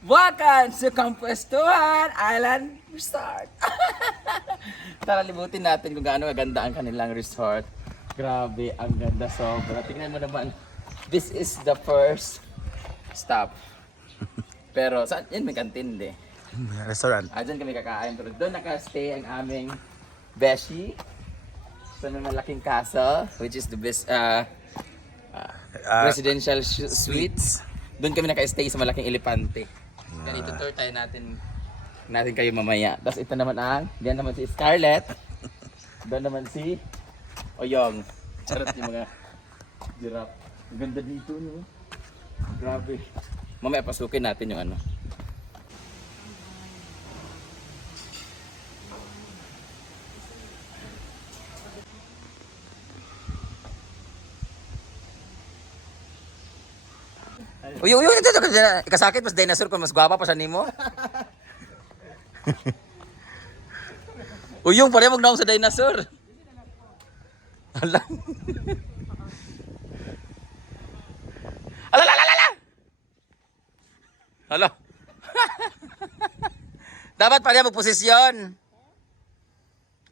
Welcome to Kampuestuhan Island Resort. Tara, libutin natin kung gaano kaganda ang kanilang resort. Grabe, ang ganda sobra. Tingnan mo naman, this is the first stop. Pero, saan? Yan, may kantin din. Restaurant. Ah, dyan kami kakain. Pero doon nakastay ang aming beshi sa may malaking castle, which is the best uh, uh, Ah, residential sh- suites. Doon kami naka-stay sa malaking elepante. Yan, ito tour tayo natin natin kayo mamaya. Tapos ito naman ang, diyan naman si Scarlett. Doon naman si Oyong. Charot yung mga giraffe. Ang ganda dito, no? Grabe. Mamaya pasukin natin yung ano. Uy, uy, uy, ikasakit, mas dinosaur ko, mas gwapa pa sa nimo. Uyong, pareho magnaong sa dinosaur. Hala. Ala, ala, ala, ala. Hala. Dapat pareho magposisyon.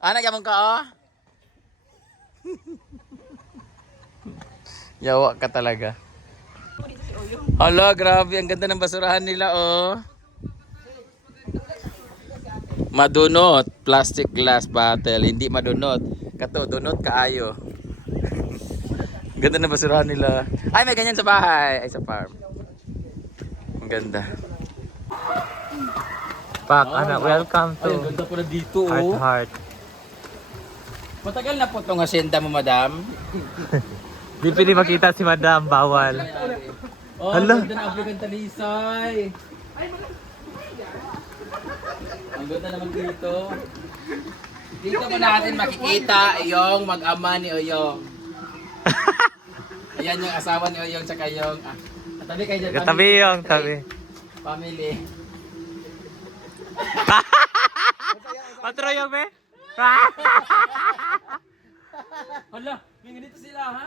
Anak, yamang ka, oh. Yawa ka talaga. Hala, grabe. Ang ganda ng basurahan nila, oh. Madunot. Plastic glass bottle. Hindi madunot. Kato, dunot kaayo. Ganda ng basurahan nila. Ay, may ganyan sa bahay. Ay, sa farm. Ang ganda. Pak, anak, welcome Ay, ang to ganda pala dito, Heart oh. Heart. Matagal na po itong asyenda mo, madam. Di pwede makita si Madam, bawal. Oh, Hala. ang ganda ng African talisay. Ang ganda naman dito. Dito mo natin makikita yung mag-ama ni Oyong. Ayan yung asawa ni Oyong tsaka yung... Ah, tabi kayo dyan. Tabi yung, tabi. Family. Patro yung be? Hala, may ganito sila ha?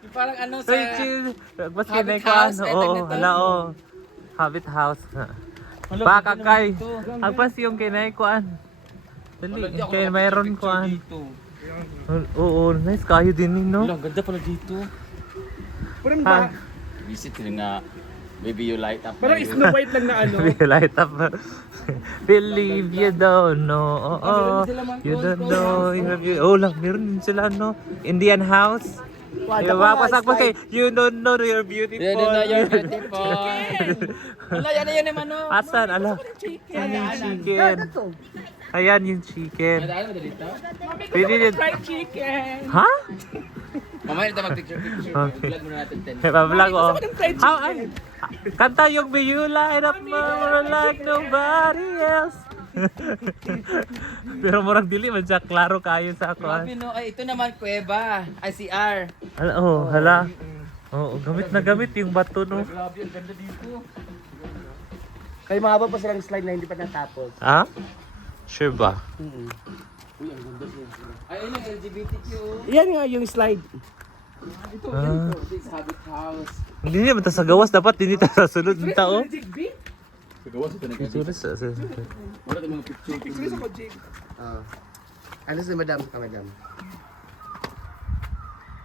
Yung parang ano sa... Say chill. Mas Habit kinay ko house, ano. eh, Oo, tag nito. hala oh. Habit house. Naman akay. dito. Agpas yung kinay ko an. Hala, Dali, di ako kaya nakapicture mayroon ko an. dito. Oo, nice kayo din eh, no? Ang ganda pala dito. Ha? Visit yun nga. Baby, you light up. Parang my Snow White lang na ano. Light up. Believe you don't know. Oh, mga you don't know. You have you. Oh, lang meron din sila no. Indian house. Wala Diba, pa nga, pasak pa slide. kay, you don't know you're beautiful. Yan na you're beautiful. Wala, yan na yun yung ano. Asan? Ala. Yung chicken? Ayan yung chicken. Mo? Pwede din. Fried chicken. Ha? Mamaya dito mag-picture-picture. Okay. Vlog muna natin 10 May pablog ko. fried How ay? Kanta yung You Light Up My World Like Nobody Else. Pero murang dili man siya klaro kayo sa ako. ah. Grabe no. Ay, ito naman, kuweba. ICR. Hala, oh, hala. Oo, gamit na gamit yung bato no. Grabe, ang ganda dito. Kaya mahaba pa silang slide na hindi pa natapos. Ha? Sure ba? Ay, ayun yung LGBTQ. Yan nga yung slide. Ito, Ah. ito. This habit house. Hindi naman sa gawas dapat hindi ta sa sunod ng tao. Jigby? Na kasi. Sunod sa sa- Wala tayong mga picture. Picture ako, Jig. Ah. Ano si madam ka, madam?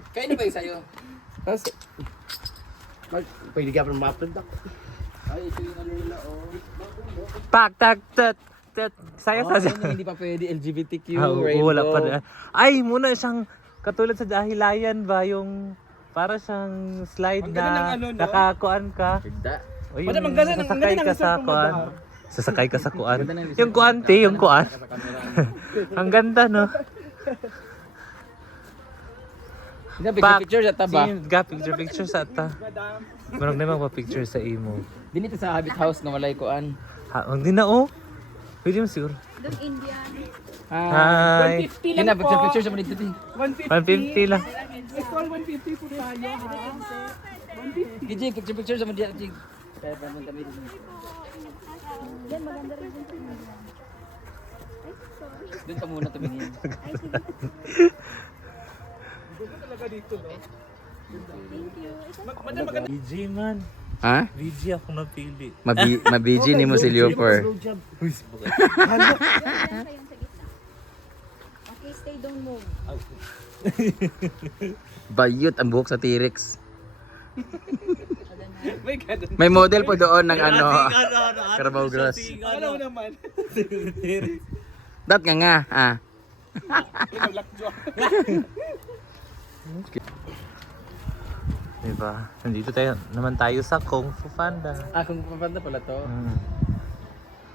Kaya ano ba yung sa'yo? Tapos, pwede ka pa ma-upload ako. Ay, ito yung ano nila, oh. Pak tak tat tat saya Oh, sa yung hindi pa pwede. LGBTQ, Ah, oo, rainbow. wala pa rin. Ay, muna siyang katulad sa dahilayan ba yung para siyang slide na ano, no? nakakuan ka. Ganda. O yung Madam, ang ganda ng- ang sasakay ganda ng sa kuan. Sasakay ka sa kuan. Yung kuan, te, yung kuan. Ang ganda, no? Hindi, picture, picture sa taba. Sige, ga, picture, picture sa ta. madam. Marang naman pa picture sa imo. Dinito sa habit house nga walay kuan. Ha, hindi na, oh. Pwede mo siguro. Ah, Hi. 150 Kina lang po. picture picture sa mga dito. 150. 150 lang. Small 150 po tayo, ha? Gigi, picture picture sa mga dito. Kaya pa man kami dito. Doon ka muna tumingin. Talaga dito, no? Mag- Madam, maganda. EJ man. Ha? Video ako napili. Mabi mabiji ni mo si sa gitna. Okay, stay, don't move. Bayot ang buhok sa T-Rex. May model po doon ng ano, Carabao Grass. Alam naman. Dat nga nga, ah. Diba? Nandito tayo, naman tayo sa Kung Fu Panda. Ah, kung papanda pala to. Mm.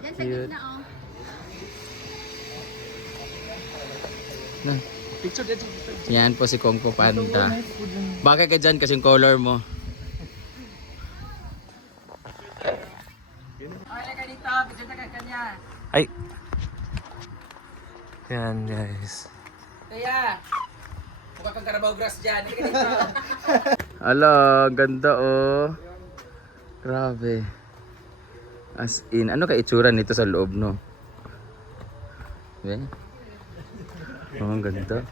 Diyan sa gitna, oh. Picture dyan. Yan po si Kung Fu Panda. Bakit ka dyan kasing color mo? Ay! Yan guys. Kaya, mukha kang Carabao Grass dyan. Ala, ganda oh. Grabe. As in, ano ka itsura nito sa loob, no? Be? Oh, ang ganda.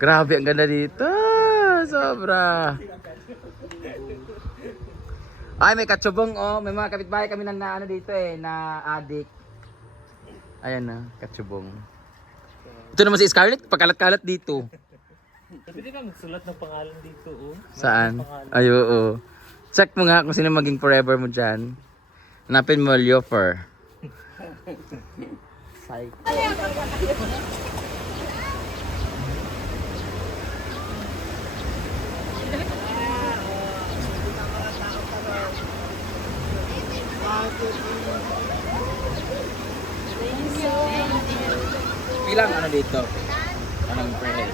Grabe, ang ganda dito. Sobra. Ay, may katsubong, oh. May mga kapitbahay kami na, na ano dito eh, na adik. Ayan na, katsubong. Ito naman si Scarlett, pagkalat-kalat dito. Pwede ka magsulat ng pangalan dito oh. Saan? Ay, oo. Check mo nga kung sino maging forever mo dyan. Hanapin mo, Leofer. Bilang ano dito? Anong per head?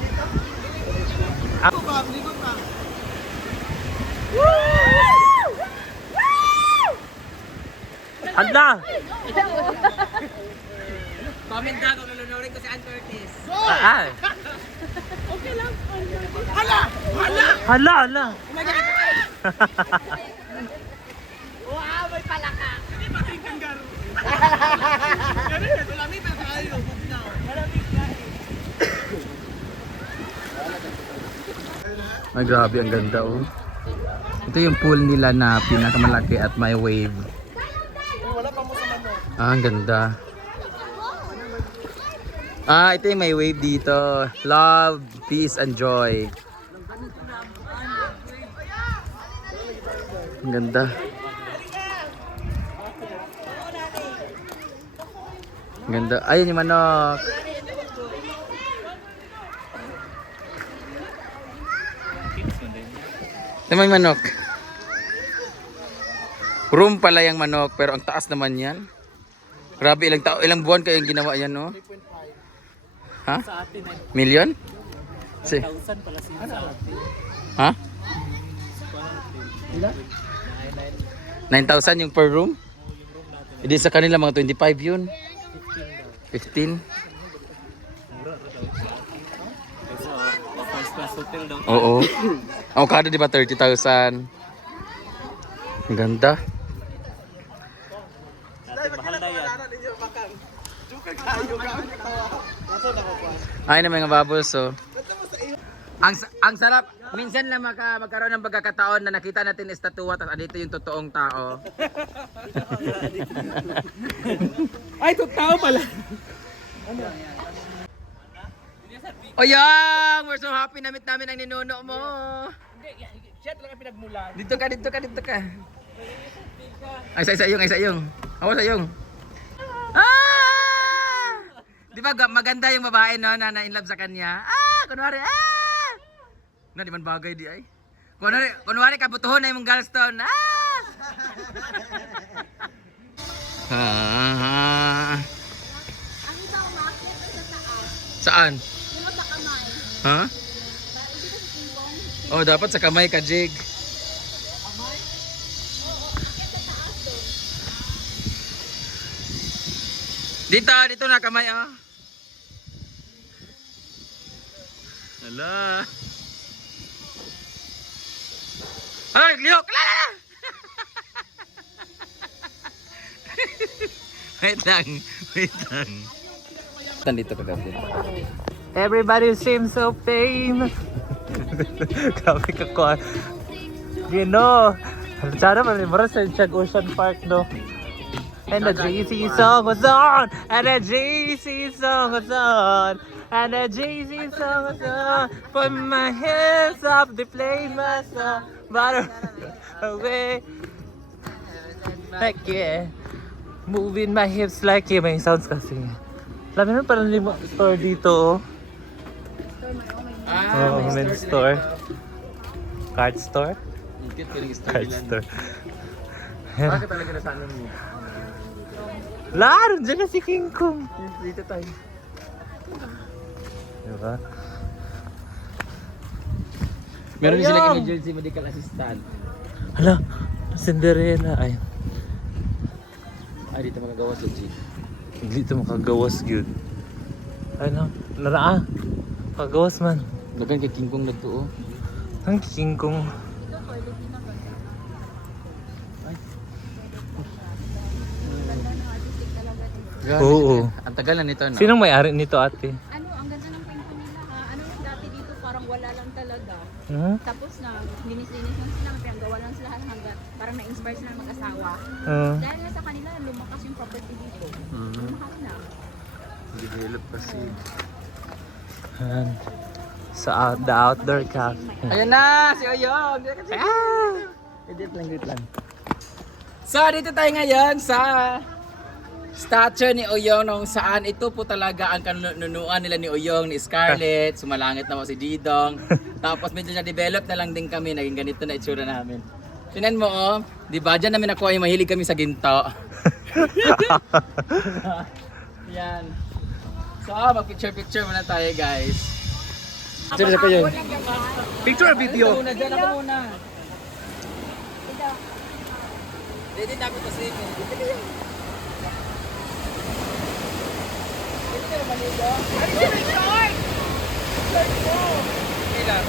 Hala! Comment ka kung nanonood ko si Ann Curtis. Ah! Hala! Hala! Hala! Hala! Ay, grabe, ang ganda oh. Ito yung pool nila na pinakamalaki at may wave. Ah, ang ganda. Ah, ito yung may wave dito. Love, peace, and joy. Ang ganda. Ganda. Ayun yung manok. May manok. Room pala yung manok pero ang taas naman yan. Grabe ilang tao, ilang buwan kayong ginawa yan no? Ha? Sa Million? Si. 1,000 pala siya sa. Ha? 9,000 yung per room? Hindi sa kanila mga 25 yun. 15? Kasi oh, first class hotel daw. Oo. Ang kada di ba 30,000? Ang ganda. Ay na mga bubbles so. Ang sa- ang sarap. Minsan lang maka, magkaroon ng pagkakataon na nakita natin estatwa tapos andito yung totoong tao. Ay, ito tao pala. O yang! We're so happy na meet namin ang ninuno mo. Siya talaga pinagmulan. Dito ka, dito ka, dito ka. Ay, sa isa yung, ay sa yung. Ako sa yung. Ah! Di ba ga- maganda yung babae no na na in love sa kanya? Ah, kunwari, ah! Na di man bagay di ay. Kunwari, kunwari kabutuhon na yung gallstone. Ah! ah. Ang iba umakyat sa taas. Saan? Yung sa kamay. Ha? Sa timbong. Oh, dapat sa kamay ka, Jig. Dito, dito na kamay, oh. Hala. Ay, liyok! La, la, la! wait lang, wait lang. Nandito ka gabi. Everybody seems so pain. Grabe ka ko. Gino, Sana parang sa Chag Ocean Park, no? And the JC song was on! And the JC song was on! And the JC song! Put my hands up, they play my song, but away. Like yeah. Moving my hips like yeah. May sounds kasi. Alam mo na parang lima store dito, oh. Ah, Oh, may store. store. Card store? Card store. Bakit talaga na sana mo? Laro, dyan na si King Kong. Dito tayo. Diba? Meron din sila emergency medical assistant. Hala, Cinderella. Ay, Ah, dito magagawa sa G. hindi ito makagawas yun. Ay na, lara ah. Makagawas man. Dagan kay King Kong nagtuo. Ang King Kong. Oo. Ang tagal na nito, no? Sinong may-ari nito ate? Ano, ang ganda ng kwento nila ha. Ano yung dati dito parang wala lang Hmm? Tapos na, linis-linis lang sila, pinagawa lang sila hanggang parang na-inspire sila mag-asawa. Uh, Dahil nga sa kanila, lumakas yung property dito. Mhm. Mahal na. Develop kasi. ayan. Sa out, the outdoor cafe. Ayan na! Si Oyong! Ah! Edit lang, edit lang. So, dito tayo ngayon sa statue ni Oyong nung saan ito po talaga ang kanunuan nila ni Oyong, ni Scarlett, sumalangit naman si Didong. Tapos medyo na-develop na lang din kami, naging ganito na itsura namin. Tinan mo oh, di ba? Diyan namin nakuha yung mahilig kami sa ginto. Yan. So, mag-picture-picture muna tayo guys. Sino sa kayo? Picture or video? Dito muna, dyan ako muna. Dito dapat sa save. Dito kayo. Dito kayo maligo. Ano siya may short? Short mo. Okay lang.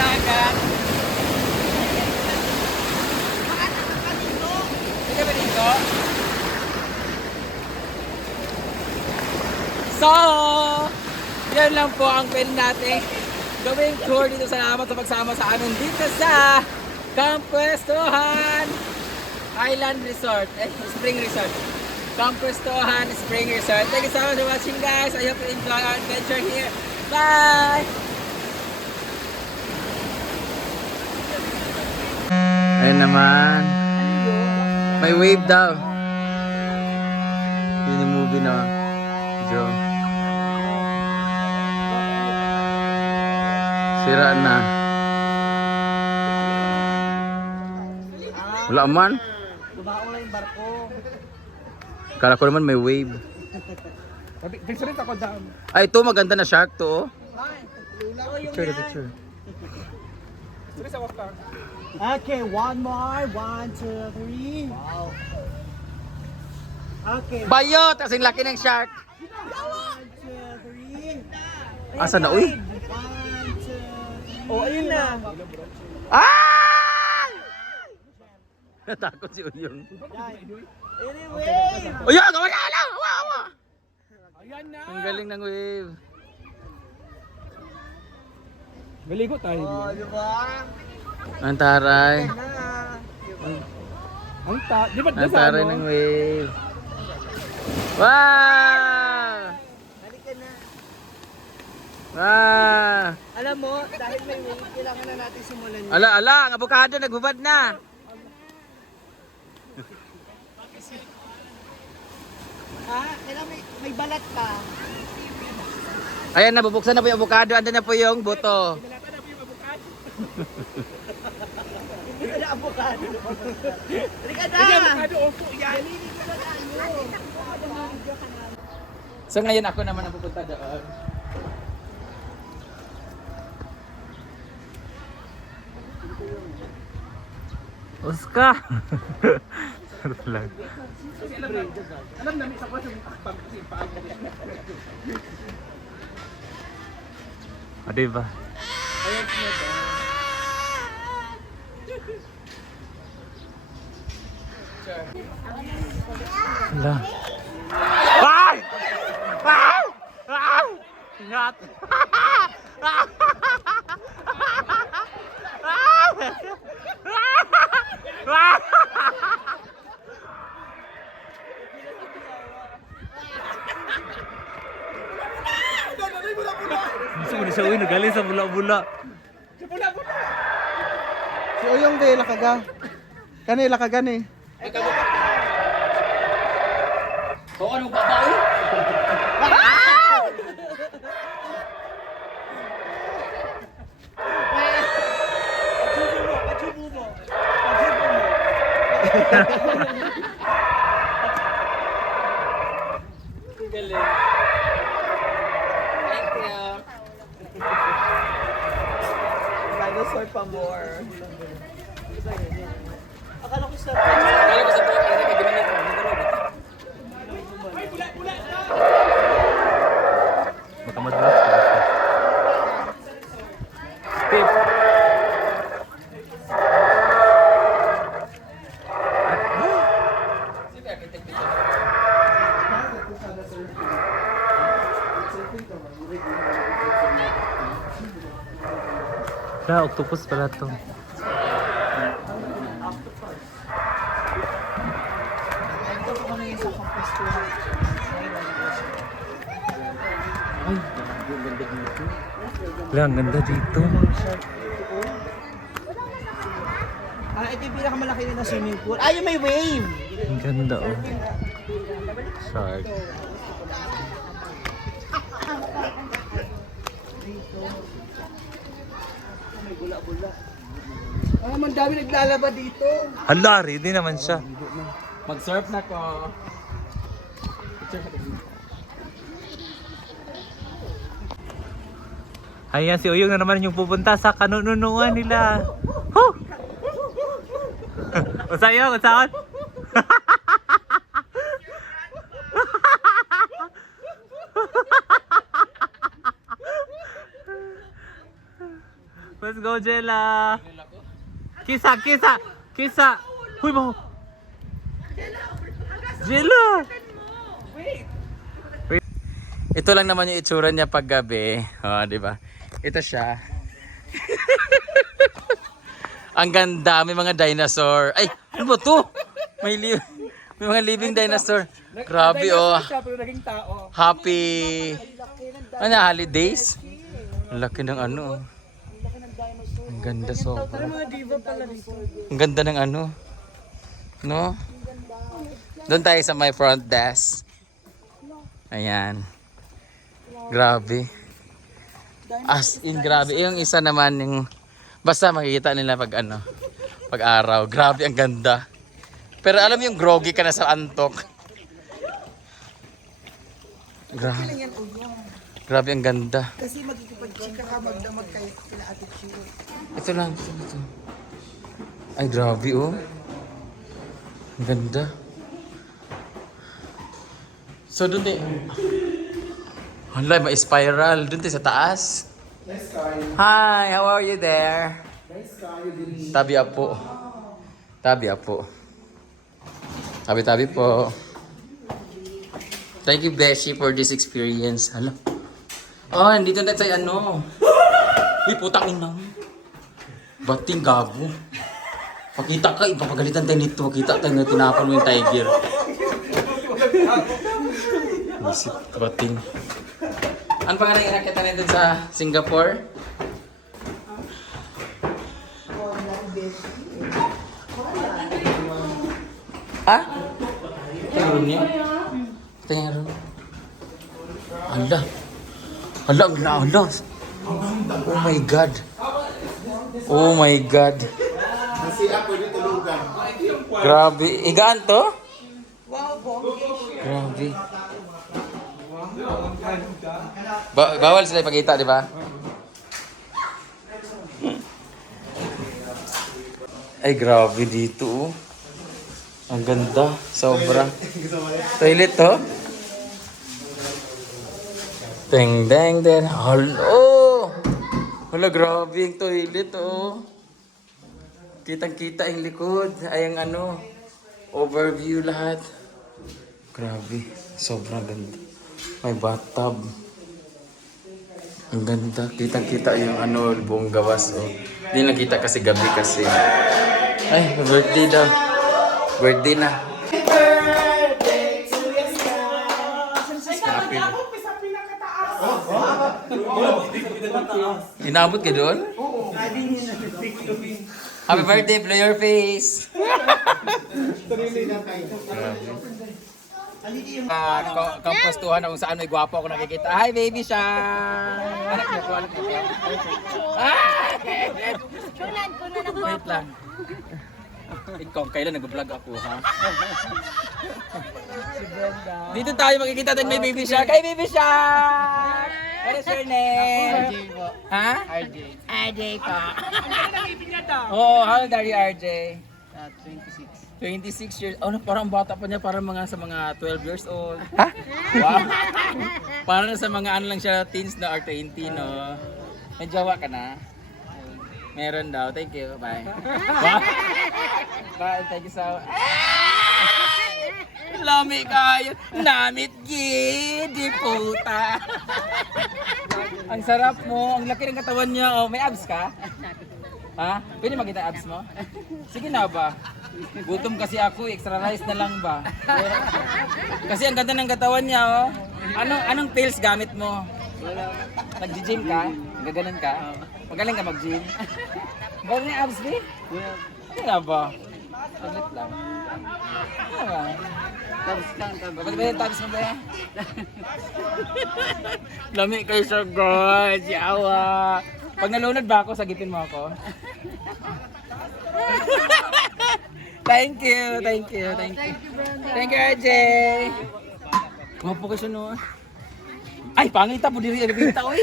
Dagat. Dito ba dito? So, yan lang po ang pwede natin gawing tour dito. Salamat sa pagsama sa amin dito sa Campuestohan Island Resort, eh, Spring Resort. Campuestohan Spring Resort. Thank you so much for watching guys. I hope you enjoy our adventure here. Bye! Ayun naman. May wave daw. Yung movie na. Joe. Sira na. Wala man. Lumaong lang yung barko. Kala ko naman may wave. Picture ako dam. Ay, ito maganda na shark to. Oh. Picture, picture. Okay, one more. One, two, three. Wow. Okay, Bayo! Tapos yung laki ng shark. one, two, three. Asa na? Uy! Oh, ayun na. Ah! Natakot si Uyong. Anyway. Uyong! Wala! Wala! Wala! Wala! Ang galing ng wave. Maligo tayo. Oh, di ba? Ang taray. Ang taray ng wave. Wow! Halika na. Wow! Alam mo, dahil may wave, kailangan na natin simulan Ala, ala! Ang abukado nagbubad na! Ha? Kailangan may, may balat pa. Ayan, nabubuksan na po yung abukado. Andun na po yung buto. Hindi ka na avocado. Halika na! Hindi avocado, opo yan. So ngayon ako naman ang pupunta doon. Uska! Sarap lang. O, diba? Hala. Ay! Ay! Ay! Ingat! Gusto mo ni siya uwi, nagaling sa bula-bula. Si Oyong de lakaga. Kani lakaga ni. Oo, ano ba ba? Thank you. Dinosaur pa more. Akala ko sa Kaya ko sa tuwa, kasi kagamin na Baka madulas ka. Tip. Wala, octopus pala to. Ito po kami sa compostuhan. Wala, ang ganda dito. Ah, ito yung pinakamalaki na swimming pool. Ay, yung may wave! Ang ganda oh. Shark. Ah, man dami naglalaba dito. Hala, ready naman siya. Mag-surf na ko. Ayan, si Uyong na naman yung pupunta sa kanununuan nila. Huh! Usa yun, usaon? Go, Jella! Kisa, kisa, kisa! Huy mo! Jella! Ito lang naman yung itsura niya pag gabi. Oh, di ba? Ito siya. Ang ganda, may mga dinosaur. Ay, ano ba to? May, li- may mga living dinosaur. Grabe oh. Happy ano, holidays? Ang laki ng ano. oh. Ganda sobra. Ang ganda ng ano. No? Doon tayo sa my front desk. Ayan. Grabe. As in, grabe. Yung isa naman, yung... Basta makikita nila pag ano, pag araw. Grabe, ang ganda. Pero alam yung groggy ka na sa antok. Grabe. Grabe, ang ganda. Kasi magkikipag-chika ka, magdamag kayo kila Ate Chiyo. Ito lang, ito, ito. Ay, grabe oh. Ang ganda. So, doon eh. Hala, may spiral. Doon tayo sa taas. Hi, how are you there? Tabi apo. Tabi apo. Tabi-tabi po. Thank you, Beshi, for this experience. Hala. Oh, nandito na tayo ano. Uy, putang ina. Bating gago. Pakita ka, ipapagalitan tayo nito. Pakita tayo na tinapon mo yung tiger. Isip, bating. Ano pa nga nang inakita nito sa Singapore? Ha? Tingnan niya. Tingnan rin. Hala. Hala, ang hala. Oh my God. Oh my God. Ako pwede tulugan. Grabe. Igaan to? Wow. Grabe. Ba- bawal sila ipakita, di ba? Ay, grabe dito. oh. Ang ganda. Sobra. Toilet to? Deng, deng, deng. Hello! Wala, grabe yung toilet, oh. Kitang-kita yung likod. Ay, ang ano, overview lahat. Grabe, sobrang ganda. May bathtub. Ang ganda. Kitang-kita yung ano, buong gawas, oh. Hindi nakita kasi gabi kasi. Ay, birthday daw. Birthday na. Inabot ka doon? Oo. Happy birthday, blow your face. Uh, kampustuhan na kung saan may gwapo ako nakikita. Hi, baby siya! Anak mo ko, anak mo ko. Ah! Ko na ng Wait lang. Ikaw, kailan nag-vlog ako, ha? Dito tayo makikita din may baby shark. Hi, baby shark! What is your name? RJ po. Ha? RJ. RJ po. oh, how old are you, RJ? 26. 26 years. Oh, na- parang bata pa niya, parang mga sa mga 12 years old. Ha? Wow. parang sa mga ano lang siya, teens na or 20, no? May jowa ka na? Meron daw. Thank you. Bye. Wow. Bye. Thank you so much. Lami kayo. Namit gidi puta. Ang sarap mo. Ang laki ng katawan niya. Oh, may abs ka? Ha? Pwede makita abs mo? Sige na ba? Gutom kasi ako, extra rice na lang ba? Kasi ang ganda ng katawan niya, oh. Anong anong pills gamit mo? Nag-gym ka? Gaganon ka? Magaling ka mag-gym? Bago na abs, be? Hindi na ba? Saglit lang. Tabs lang, tabs. Bakit ba yung tabs mo ba? Lami kayo sa God, yawa. Pag nalunod ba ako, sagipin mo ako? thank you, thank you, thank you. Thank you, RJ. Gwapo ka siya no. Ay, pangita po diri bita oy.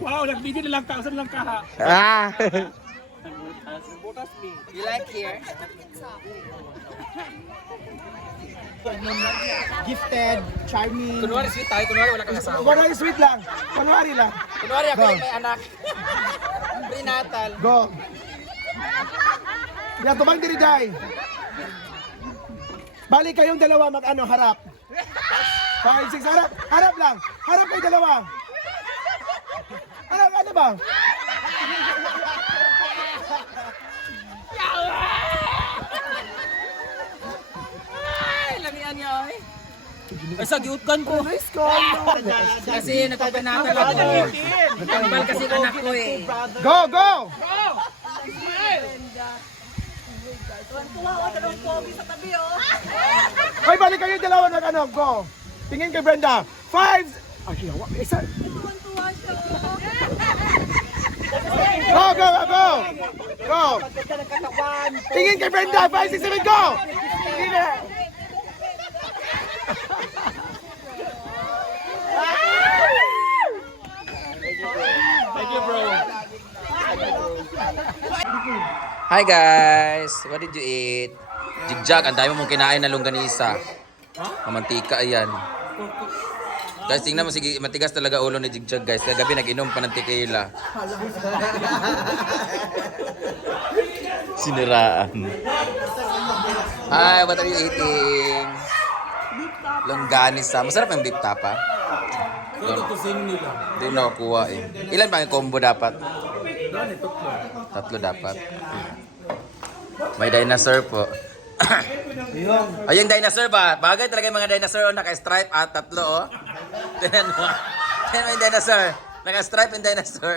Wow, nagbigay na lang ka. Saan lang ka ha? Ah! You like here? Gifted, charming. Kunwari sweet tayo, kunwari wala kang asawa. Kunwari sweet lang. Kunwari lang. Kunwari ako yung may anak. Prenatal. Go. Yan, tumang diri day. Balik kayong dalawa mag ano, harap. Five, six, harap. Harap lang. Harap kayo dalawa. Harap, ano ba? Ay, lamian niya ay. Ay, sa giutkan ko. Kasi nagpaprenatal ako. Nagtambal kasi anak ko eh. Go, go! Hoy, balik kayo dalawa ng ano, go. Tingin kay Brenda. Five. Ay, yawa. Isa. Go, go, go, go. Go. Tingin kay Brenda. Five, six, seven, go. Tingin Hi guys! What did you eat? Jigjag, ang dami mong kinain na longganisa. Mamantika ayan. Guys, tingnan mo, sige, matigas talaga ulo ni Jigjag guys. Kagabi nag-inom pa ng tequila. Siniraan. Hi, what are you eating? Longganisa. Masarap yung beef tapa. Doon. Doon nakukuha eh. Ilan ba yung combo dapat? Tatlo dapat. May dinosaur po. Ayun, dinosaur ba? Bagay talaga yung mga dinosaur oh, naka-stripe at tatlo oh. Tingnan mo. Tingnan mo yung dinosaur. Naka-stripe yung dinosaur.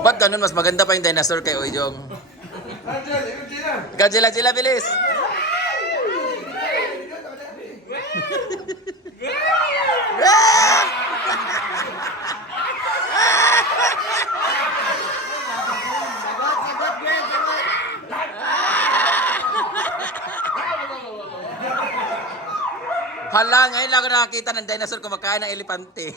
Ba't ganun? Mas maganda pa yung dinosaur kay Oyjong. Godzilla, Godzilla, bilis! Hala, ngayon lang ako nakakita ng dinosaur kumakain ng elepante.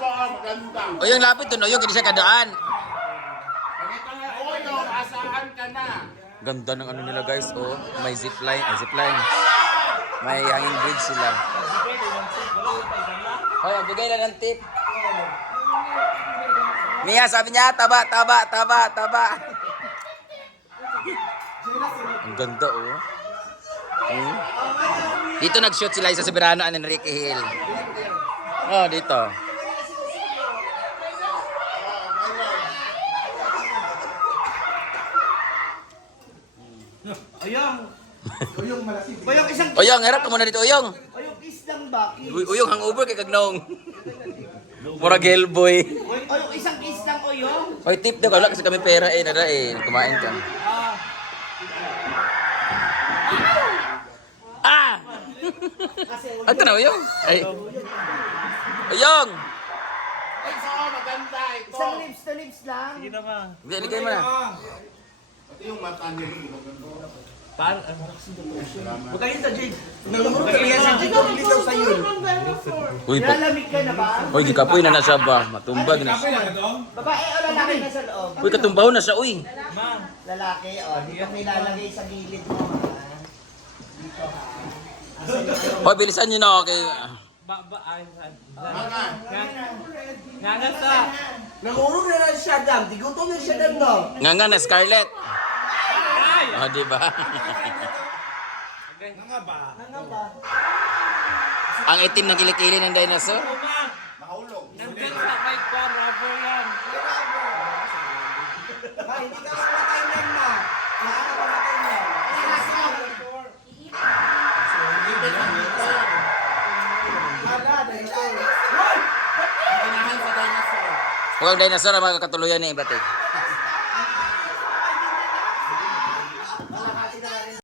Maganda. O yung lapit doon, o yung hindi siya kadaan. Oyo, asaan ka na? Ganda ng ano nila guys, oh. May zipline, ay zipline. May hanging bridge sila. Hoy, magbigay na ng tip. Mia, sabi niya, taba, taba, taba, taba. Ang ganda, oh. Hmm? Dito nag-shoot sila sa Soberano and Enrique Hill. Oh, dito. Bayang isang Uyong, harap ka muna dito, Uyong. Ayong isang baki. Uy, Uyong, hangover kay Kagnong. Mura boy. Ayong isang isang oyong. Hoy, tip daw, wala kasi kami pera eh, nada eh. Kumain ka. Ah! Ito na, Uyong. Ay. Uyong! Ito, maganda ito. Isang lips to lips lang. Sige na ma. Hindi, ligay mo na. Ito yung mata niya. Paano? Magkakita, Jade. Nalamuro ka niya sa Jade. Hindi daw sa yun. Uy, pa. Nilalamig ka na ba? Uy, di kapoy na nasa ba? Matumbag na. Babae o lalaki na sa loob? Uy, katumbaw na siya, uy. Lalaki, o. Di ka nilalagay sa gilid mo, ha? Hoy, bilisan nyo na, okay. Ba, ba, ay, Nga nga sa. Nangurog na lang siya, dam. Di gutom na siya, dam, no? Nga nga na, Scarlett. Oh, di ba? Ang itim ng kilikili ng dinosaur. Ma. mahulog. Nandyan sa may kwan, rubber yan. Ma, hindi ka mamatay matay na? Sa dinosaur. Huwag ang dinosaur ang mga katuluyan ni Ibate.